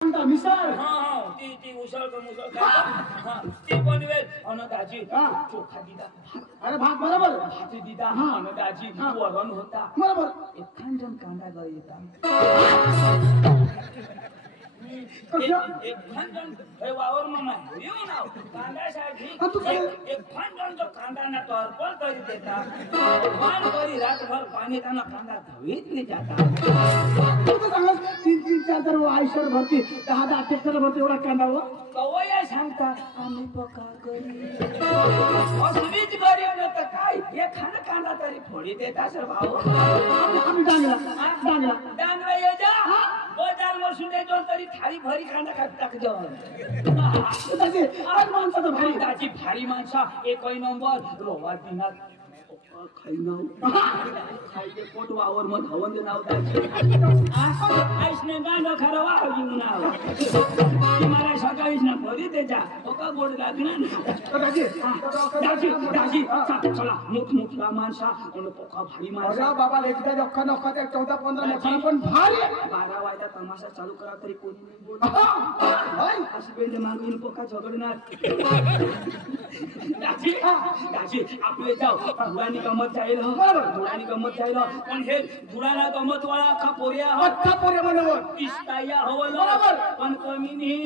मिसळ ती उसळ का मुसळ ती बनवेल दाजी चोखा दिदा अरे भात बरोबर भात दिदा दाजी वरण होता बरोबर एखादं कांदा गळ येता वावर मामा येऊ ना कांद्यासाठी एखादं कांदा ना टरपल करी देता करी रातभर पाणी त्यांना कांदा धवीत नाही जाता तीन चार आयुष्यावर भरती 10 ट्रॅक्टर भरती एवढा कांदा कवया सांगता आम्ही पकार करी असलीच गरीब तर काय एखादा कांदा तरी फोडी देता सर भाऊ आम्ही डांगरा ये जा बाजार मसून देतो तरी थाळी भरी कांदा टाक आज माणसाचं भारी दाची भारी माणसा एकही नंबर रोवा दिनात खाई पोट वावर मग धावून दे नाव आईसने गाणं खरं वाव घेऊन नाव मला सकाळीच ना भरी त्याच्या पका गोड लागणार दाजी चला मोठा माणसा पका भारी माणसा बाबा लेखता अख्खा नखा 14-15 पण भारी 12 वाजता तमाशा चालू करा तरी कोणी बोल अशी बेंड मागून पका झगडणार दाजी आपले जाऊ धुळानी गमत जाईल धुळानी गमत जाईल पण हे धुळाला गमत वाला अख्खा पोऱ्या बरोबर इस्ताया हवल पण कमी नाही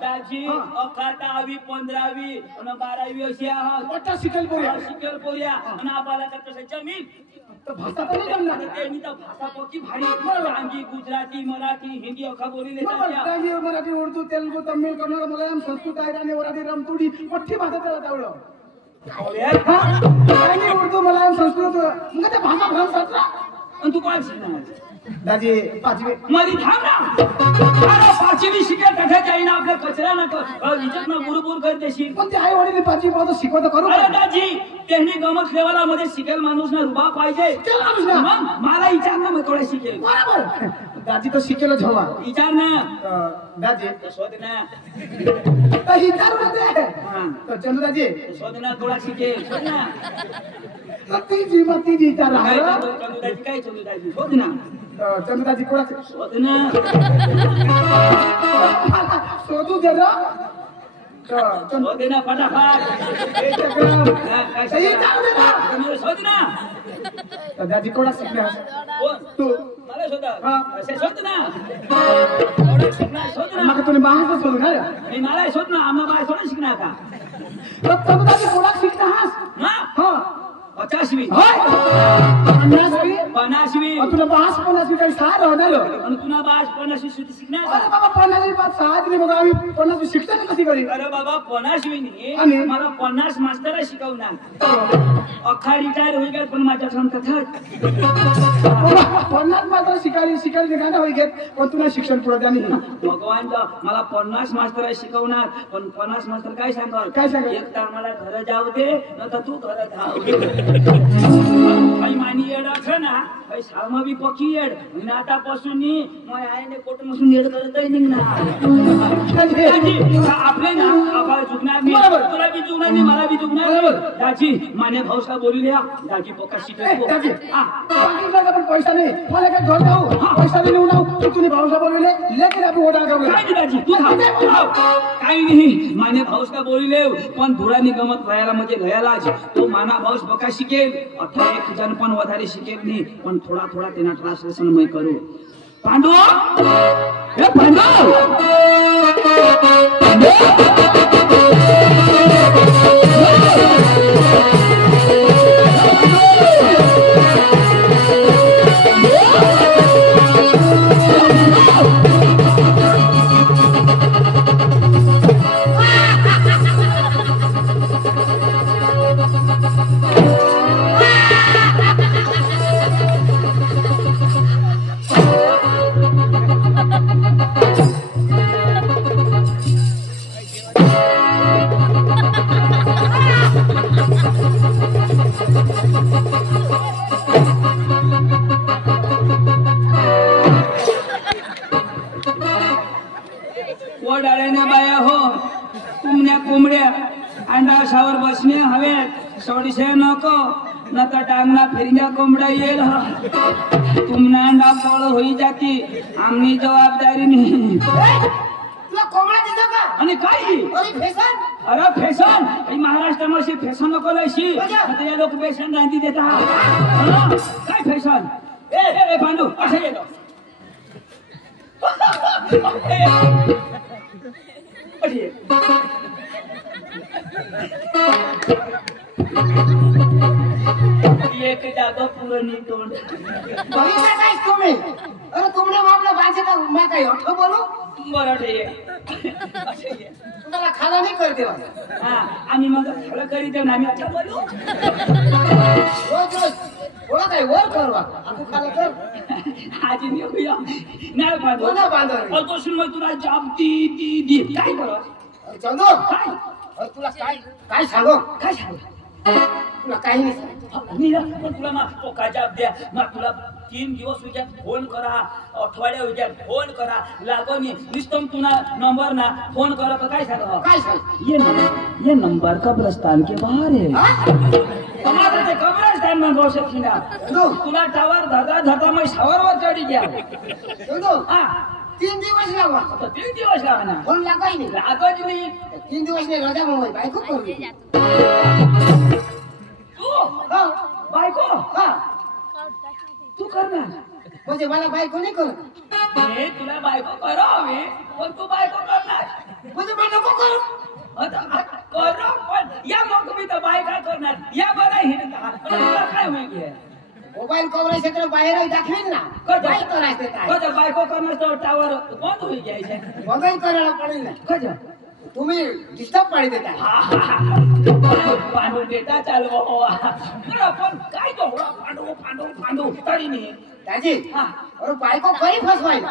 दाजी अख्खा 10वी 15वी आणि 12वी अशी मोठा शिकल पोऱ्या आणि आपल्याला तर कसं जमीन भाषा पण जमणार त्यांनी तर भाषा पक्की भारी अंगी गुजराती मराठी हिंदी अख्खा बोली देतात मराठी उर्दू तेलुगू तमिळ कन्नड मल्याळम संस्कृत आयराणी वराठी रमतुडी मोठी भाषा त्याला तेवढं उर्दू मल्याळम संस्कृत मग त्या भाषा भ्रमतात आणि तू काय शिकणार दाजी 5वी मरी थांब ना 5वी शिकेल कथा जाईना आपल्या कचरा नको विचार ना बुरबुर कर देशील पण ते आई वडील 5वी पासून शिकवत करू दाजी त्यांनी गमत लेवला मध्ये शिकेल माणूस ना रुबा पाहिजे मग मला विचार ना मग थोडं शिकेल बरोबर दाजी तो शिकेल झोवा विचार ना दाजी शोध ना विचार होते तो चंदू दाजी शोध ना थोडा शिकेल शोध ना तीजी विचार चंदू दाजी काय चंदू दाजी शोध ना चंदू दाजी कोणा शोध ना शोधू दे ना शोध ना फटाफट शोध ना दादी कोणा शिकणार तू मला शोधा शोध ना शोध ना मग तुम्ही बाहेर शोधू ना मी मला शोध ना आम्हाला बाहेर थोडं शिकणार का चंदू दाजी कोणा शिकणार हा 50वी 50वी तुला 50 काही 6 राहणार आणि तुला 50 शिकणार अरे बाबा 50 बाद 6 दिली मग आम्ही 50 शिकता कशी करी अरे बाबा 50वी नाही मला 50 मास्तर शिकवणार अख्खा रिटायर होई गेल पण माझ्या ठाम कथा 50 मात्र शिकायला गाणं होई गेल पण तुला शिक्षण पुढे द्या नाही भगवान मला 50 मास्तर शिकवणार पण 50 मास्तर काय सांगणार एक तर मला घर जाऊ दे न तर तू घर जाऊ काही मानी येड असं ना काही साम बी पक्षी येड आणि आतापासून मग आईने कोट मसून येड करत निघणार आपले ना आपल्याला चुकणार नाही तुला बी चुकणार नाही मला बी चुकणार दाजी माने भाऊसा बोलू द्या दाजी पक्का शिकतो पण पैसा नाही मला काय घर जाऊ पैसा देऊ ना तुम्ही भाऊसा बोलले लेकर आपण ओढा करू दाजी तू काही नाही माने भाऊसा बोलले पण धुळानी गमत राहायला म्हणजे लयालाच तो माना भाऊस बका शिकेल अथवा एक जण पण વધારે शिकेल नाही पण थोडा थोडा तेना ट्रान्सलेशन मैं करू पांडू हे पांडू बाया हो कुमण्या कोंबड्या अंडाशावर बसणे हवेत सोडीशे नको न तर टांगना फिरण्या कोंबड्या येईल तुमना अंडा पळ होई जाती आमनी जबाबदारी नाही अरे काय अरे फॅशन अरे फॅशन काही महाराष्ट्रामध्ये फॅशन नको लयशी आता या लोक फॅशन गांधी देतात काय फॅशन ए पांडू असं येतो एक जागा पुरं तोंड बघितलं काय तुम्ही अरे तुमने आपल्या भाषेत मैं काय अठो बोलू बरं ठीक तुम्हाला खाला नाही करते हा आम्ही मग खाला करी देऊ ना आम्ही आता बोलू रोज रोज थोडं काय वर करवा आपण खाला कर आजी नेऊया नाही बांधव कोणा बांधव अतोसून मग तुला जाब दी काय करू चंदू काय अरे तुला काय काय सांगू काय सांगू तुला काही नाही सांगू. मी पण तुला मग काय जाब द्या मग तुला 3 दिवस उद्या फोन करा अठवाड्या उद्या फोन करा लागोनी निस्तम तुना नंबर ना फोन करा तो काय सांगा काय सांग ये नंबर कब्रिस्तान के बाहर है हमारे ते कब्रिस्तान में घोष खिंडा तुला टावर धरता मैं शावर चढ़ी गया चंदू हां 3 दिवस लागवा तो 3 दिवस लागना फोन लागाय नाही लागत नाही 3 दिवस नाही रजा मग बायको करू तू हा बायको हा तू करना म्हणजे मला बायको नाही करत हे तुला बायको करावे पण तू बायको करणार म्हणजे मला नको करू आता करो पण या मग मी तर बायका करणार या बरं हिंडता तुला काय माहिती मोबाईल कवरेज क्षेत्र बाहेर दाखवीन ना काय करायचं काय कधी बायको करणार तर टावर बंद होई जायचे मोबाईल करायला पडेल ना कधी तुम्ही डिस्टर्ब पाडी देता पांडू देता चालवा पण काय तो पांडू तरी नाही दाजी अरे बायको करी फसवायला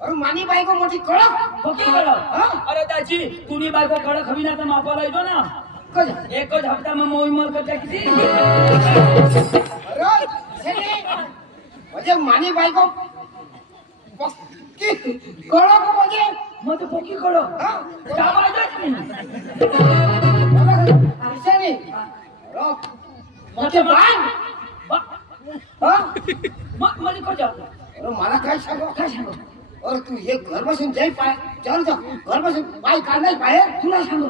अरे मानी बायको मोठी कळक पक्की कळक अरे दाजी तुम्ही बायको कडक हवी ना तर मापाला येतो ना एकच हप्ता मग मोही मल करता किती म्हणजे मानी बायको पक्की कळक म्हणजे मग ते पक्की कळक दाबायचंच नाही म्हणजे बाण म्हणजे कशा मला काय सांगू अरे तू हे घर बसून जाई पाय चल जा घर बसून पाय काढणार बाहेर तुला सांगू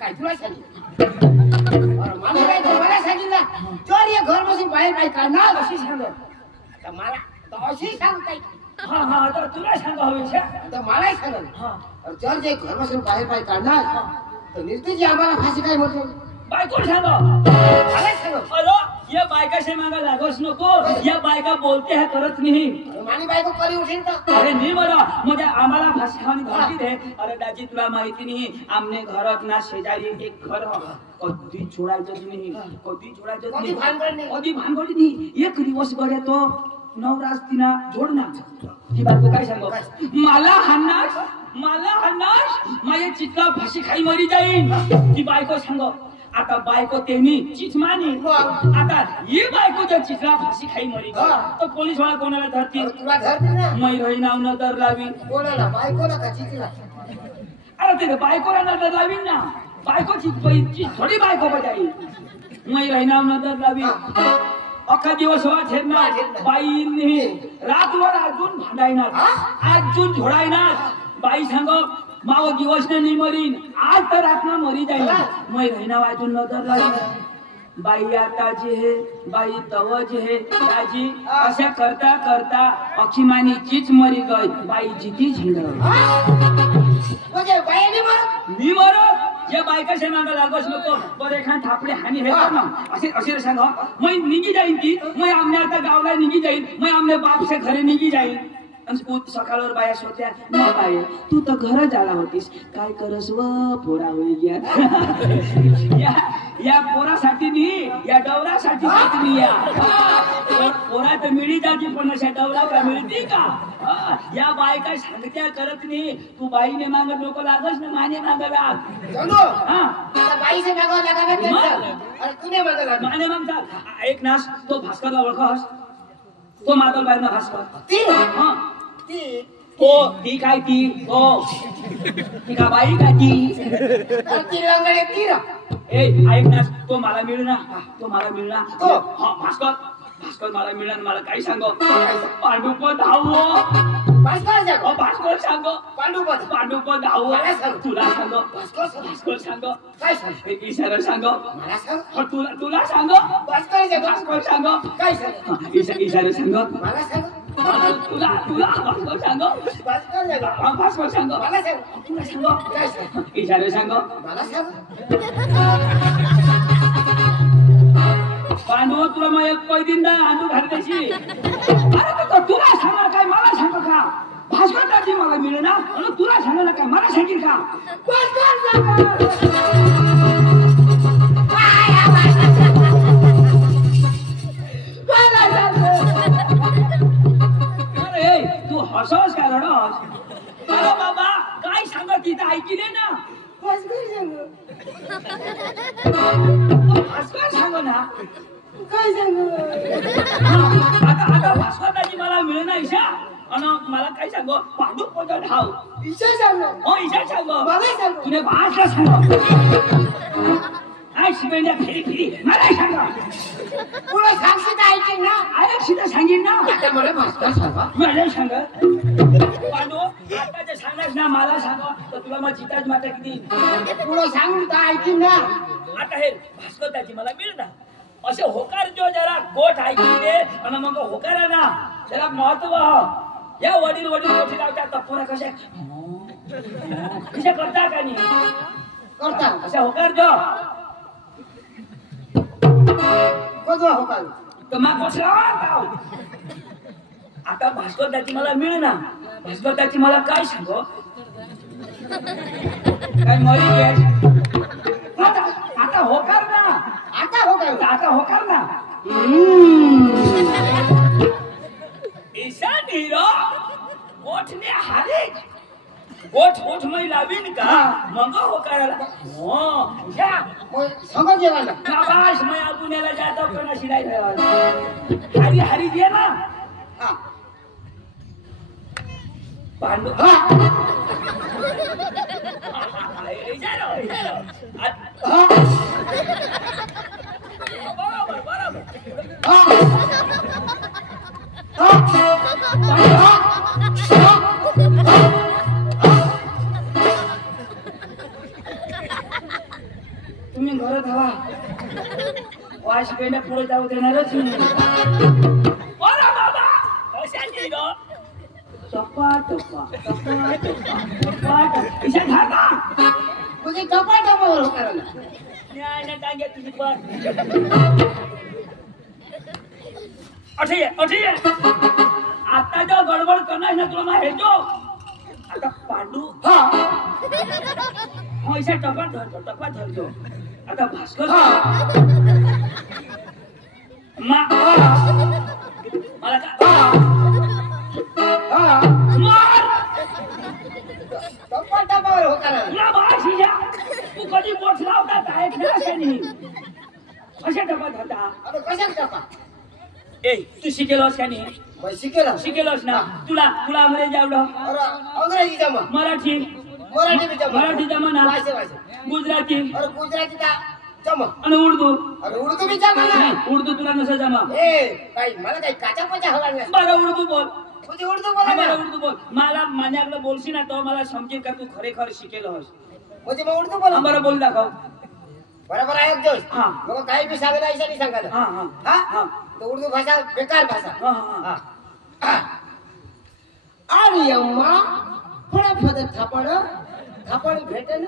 काय तुला सांगितलं मला काय मला सांगितलं चल ये घर बसून बाहेर पाय काढणार अशी सांग आता मला अशी सांग काय हा आता तुला सांगा हवी आता मलाही सांग चल जे घर बसून बाहेर पाय काढणार तर निर्तीची आम्हाला फाशी काय म्हटलं बायको सांगा मलाही सांग अरे या बायका से मागा लागोस नको या बायका बोलते है करत नाही मानी बायको करी उठेल का अरे नाही बरं म्हणजे आम्हाला भाषा खावानी घालती दे अरे दाजी तुला माहिती नाही आमने घरात ना शेजारी एक घर कधी छोडायचं नाही कधी छोडायचं नाही कधी भानगड नाही एक दिवस गड्या तो नवराज तिना जोडणार ती बायको काय सांगो मला हाणणार माझ्या चित्रा फाशी खाई मरी जाईन ती बायको सांगो आता बायको त्यांनी चीच मानी आता ही बायको जर चित्रा फाशी खाई मरी तर पोलीस वाला कोणाला धरतील तुला धरते ना मै नाव न दर लावी कोणाला बायकोला का चिचला अरे ते बायकोला न दर लावीन ना बायकोची थोडी बायको बजाई मै नाव न दर लावी अख्खा दिवस वाट ना बाईंनी रातभर अजून भांडायणार अजून झोडायणार बाई सांग माव दिवस नाही मरीन आज तर रात्र मरी जाईल मै रहिना वाजून न तर लावी बाई आता जे है बाई तव जे है दाजी अशा करता करता अखिमानी चीच मरी गई बाई जिती झिंड म्हणजे बाईने मी मरत या बायकाशे मागा लागस नको बरं एखाद थापडे हानी हे कर ना असे सांग मै निघी जाईन ती मै आमने आता गावला निघी जाईन मै आमने बापसे घरे निघी जाईन सकाळवर बाया होत्या नाही बाय तू तर घरच आला होतीस काय करस व पोरा होई गया या पोरासाठी नाही या डवरासाठी नाही या पोरा तर मिळी जाती पण अशा डवरा का मिळती का या बायका सांगत्या करत नाही तू बाईने माग डोकं लागस ना माने माग लाग बाईचे मागावं लागा तुने मागा माने मागतात एक नास तो भास्करला ओळखस तो मागल बाई ना भास्कर तो ती काय ती ओ ती का बाई काय ती रंगळे तीर ए ऐक ना तो मला मिळणार तो मला मिळणार तो भास्कर भास्कर मला मिळालं मला काही सांगो पांडुप धावो भास्कर सांगो भास्कर सांगो पांडुप धावो मला सांग. तुला सांगो भास्कर सांगो काय सांग इशारा सांगो मला सांग तुला सांगो भास्कर सांगो भास्कर सांगो काय सांग इशारा सांगो मला सांग तुला भास्कर सांगो भास्कर सांगो भास्कर सांगो मला सांग तुला सांगो काय सांग इशारा सांगो मला सांग पांडव तुला मग एक पैदिंदा आणू घालण्याची अरे तो तुला सांगणार काय मला सांगतो का भास्करची मला मिळेल ना आणि तुला सांगणार काय मला सांगेल का अरे तू हसस का रडस अरे बाबा काय सांगत तिथं ऐकले ना भास्कर सांगो ना काय सांगू आता भास्करची मला मिळेल ना ईशा आणि मला काय सांगो पांडू पोटा धाव इच्छा सांगू हो ईशा सांगो मला सांगू तुने भाषा सांगो काय शिकवण्या फिरी मला सांगा तुला सांगशील तर ऐकेन ना आय सीधा सांगेन ना आता मला भास्कर सांगा मला सांगा पांडू आता जे सांगणार ना मला सांगा तर तुला मग चिताज माता किती तुला सांगू तर ऐकेन ना आता हे भास्कर त्याची मला मिळणार असे होकार जो जरा गोठ ऐकले आणि मग होकार ना त्याला महत्व या वडील मोठी लावतात तपोरा कशा करता का नाही करता अशा होकार जो कधी हो का तर मग आता भास्कर त्याची मला मिळणार भास्कर त्याची मला काय सांगो काय मरी घे आता होकार ना आता हो का आता होकार ना ईशा नीरो गोठने हारे गोठ मै लावीन का मग होकार हो ईशा मग समज जेवायला नाबाश मैं पुण्याला जातो कोणाशी नाही हरी घे ना हा पांडू हा बरोबर तुम्ही घरात हवा वाश पेंड्या पुढे जाऊ देणारच तुझी कपाट हो करायला तुझी पण आता जो गडबड करणार ना तुला माहिती जो आता पांडू ऐसा टपा धरतो आता भास्कर मला टपावर हो करायला तुला भाषीजा तू कधी मोठ लावतात ऐकणार का नाही अशा टपा धरता आता कशात टपा ए तू शिकेलोस का नाही मग शिकेला शिकेलोस ना तुला अंग्रेजी आवडं अरे अंग्रेजी जमा मराठी भी जमा मराठी जमा ना भाषा गुजराती अरे गुजराती का जमा आणि उर्दू अरे उर्दू भी जमा ना उर्दू तुला नसं जमा काही मला काही काचा पचा हवा नाही बरं उर्दू बोल तुझी उर्दू बोला मला ना उर्दू बोल मला माझ्याकडे बोलशी ना तो मला समजेल का तू खरेखर शिकेलो होस म्हणजे मग उर्दू बोला बरं बोल दाखव बरोबर आहे जोश हा. मग काही भी सांगत ऐसा नाही सांगायला हा हा हा तो उर्दू भाषा बेकार भाषा हा हा आणि अम्मा फटाफट थापड भेटेल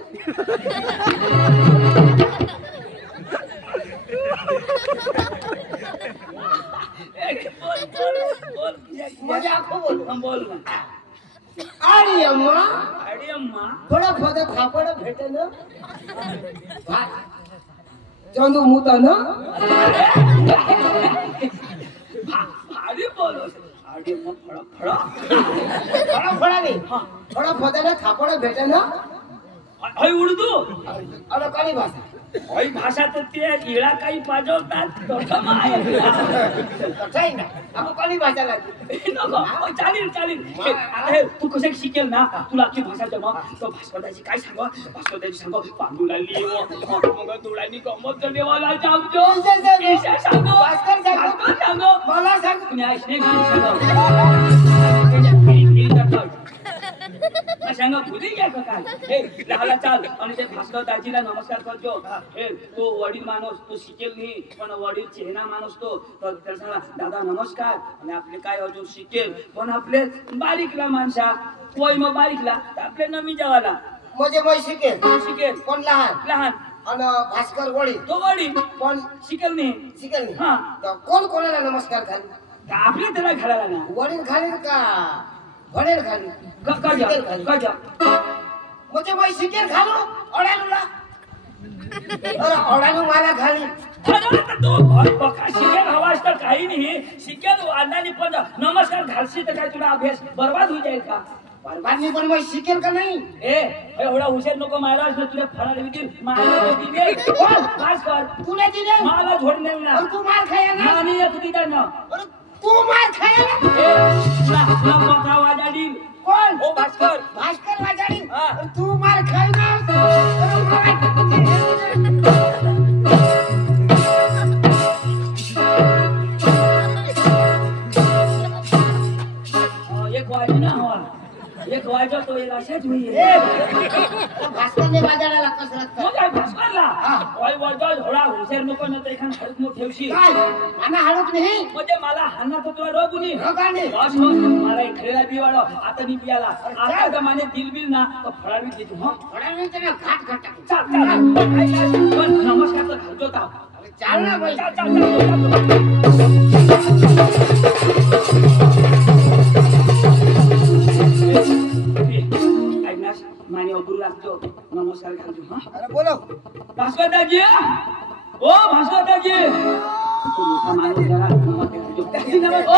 मजा बोल आणि अम्मा अरे अम्मा फटाफट थापड भेटेल चंदू मुतन भारी बोल अरे मग फळा फळा नाही फटाफट थापड भेटेल हय उर्दू अरे कोणी भाषा हय भाषा तर ते इळा काही पाजवतात तसं माय कसाही ना आपण कोणी भाषा लागली नको चालेल चालेल आता हे तू कसं शिकेल ना तुला अख्खी भाषा जमा तो भास्करदाची काय सांगो भास्करदाची सांगो पांडुला लिहो मग तुळांनी गमत देवाला जामजो ईशा सांगो भास्कर सांगो मला सांग कुणी ऐकणे सांगो सांगा भुली घ्या का काय हे लहाला चाल आणि ते भास्कर दाजीला नमस्कार करतो हे तो वडील माणूस तो शिकेल नाही पण वडील चेहरा माणूस तो तर त्याला सांगा दादा नमस्कार आणि आपले काय अजून शिकेल पण आपले बारीकला माणसा कोय मग बारीकला तर आपले नमी जेवाला म्हणजे मग शिकेल पण लहान लहान आणि भास्कर वडील तो वडील पण शिकेल नाही शिकेल हा तर कोण कोणाला नमस्कार घाल आपले त्याला घालायला ना वडील खाली का वडील खाली कजा म्हणजे मग शिकेल खालो अडाणूला अरे अडाणू मला खाली शिकेल हवास तर काही नाही शिकेल वादानी पण नमस्कार घालशी तर काय तुला अभ्यास बर्बाद होऊन जाईल का बरबाद नाही पण मग शिकेल का नाही एवढा हुशार नको महाराज तुला फरारी देतील भास्कर तुला दिले मला झोडणे ना तू मार खाया ना आणि येत तिथं ना अरे तू मार खाया तुला मोठा वाजाडी कोण ओ भास्कर भास्कर वाजाडी हा. तू मार खाय ना एक वाजी ना हवा एक वाजा तो येईल अशाच होईल भास्करने वाजाडाला कसरत कर मग काय भास्करला वाय वाजा थोडा हुशार नको ना तर एखाद हळद नको ठेवशी काय मला हळूक नाही म्हणजे मला हाना तर तुला रोगुनी रोगाने बस मला एक खेळला बिवाडो आता मी पियाला आता जर माने दिल बिल ना तर फळावी देतो हा थोड्या वेळ त्याला घाट घाट टाकू चाल चाल पण नमस्कार तर घालतो ता चाल ना बाई चाल चाल ऐकनास माने अगुरू लागतो नमस्कार घालतो हा अरे बोलो भास्कर दाजी ओ भास्कर दाजी तो मोठा माणूस जरा नमस्कार घालतो